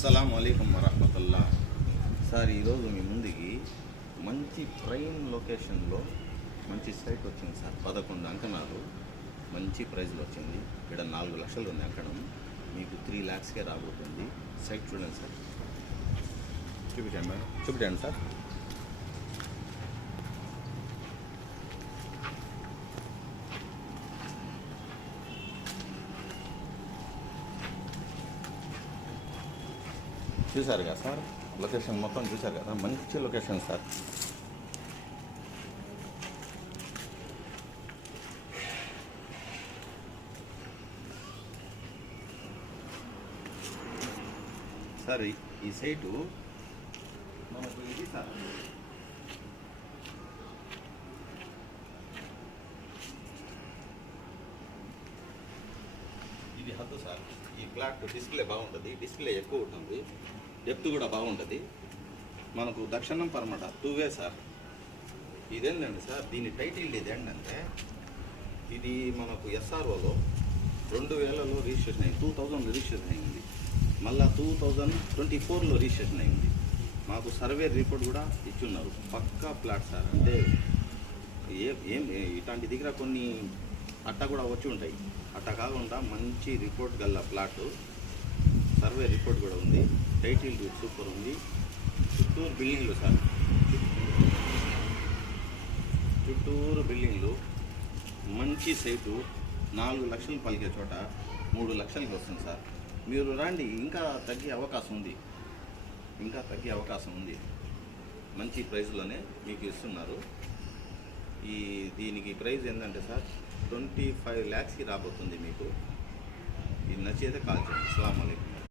అస్సలాము అలైకుం వరహమతుల్లా. సార్ ఈరోజు మీ ముందుకి మంచి ప్రైమ్ లొకేషన్లో మంచి సైట్ వచ్చింది సార్. 11 అంకణాలు మంచి ప్రైజ్లో వచ్చింది. ఇక్కడ 4 లక్షలు ఉంది అంకణం. మీకు 3 lakhsకే రాబోతుంది. సైట్ చూడండి సార్. చూపించండి మేడం, చూపించండి సార్. చూశారు కదా సార్, లొకేషన్ మొత్తం చూశారు కదా, మంచి లొకేషన్ సార్. సార్ ఈ సైటు మనకు ఇది సార్, ఇది హద్దు సార్. ఈ ఫ్లాట్ డిస్ప్లే బాగుంటుంది, డిస్ప్లే ఎక్కువ ఉంటుంది, డెప్త్ కూడా బాగుంటుంది. మనకు దక్షిణం పరమట 2 way సార్. ఇదేంటండి సార్, దీని టైటిల్ ఇదేంటంటే, ఇది మనకు ఎస్ఆర్ఓలో 2000లో రిజిస్ట్రేషన్ అయింది, 2000 రిజిస్ట్రేషన్ అయింది, మళ్ళీ 2024లో రిజిస్ట్రేషన్ అయింది. మాకు సర్వే రిపోర్ట్ కూడా ఇచ్చున్నారు. పక్కా ప్లాట్ సార్. అంటే ఏం ఇట్లాంటి దగ్గర కొన్ని అట్ట కూడా వచ్చి ఉంటాయి, అట్ట కాకుండా మంచి రిపోర్ట్ గల ప్లాట్. సర్వే రిపోర్ట్ కూడా ఉంది, టైటిల్ సూపర్ ఉంది. చుట్టూరు బిల్డింగ్లు సార్, చుట్టూరు బిల్డింగ్లు, మంచి సైటు. 4 లక్షలు పలికే చోట 3 లక్షలకి వస్తుంది సార్. మీరు రండి, ఇంకా తగ్గే అవకాశం ఉంది, ఇంకా తగ్గే అవకాశం ఉంది. మంచి ప్రైస్లోనే మీకు ఇస్తున్నారు. దీనికి ప్రైస్ ఏంటంటే సార్ 25 lakhsకి రాబోతుంది మీకు. ఇది నచ్చితే కాల్ చేయండి. అస్సలాము అలైకుం.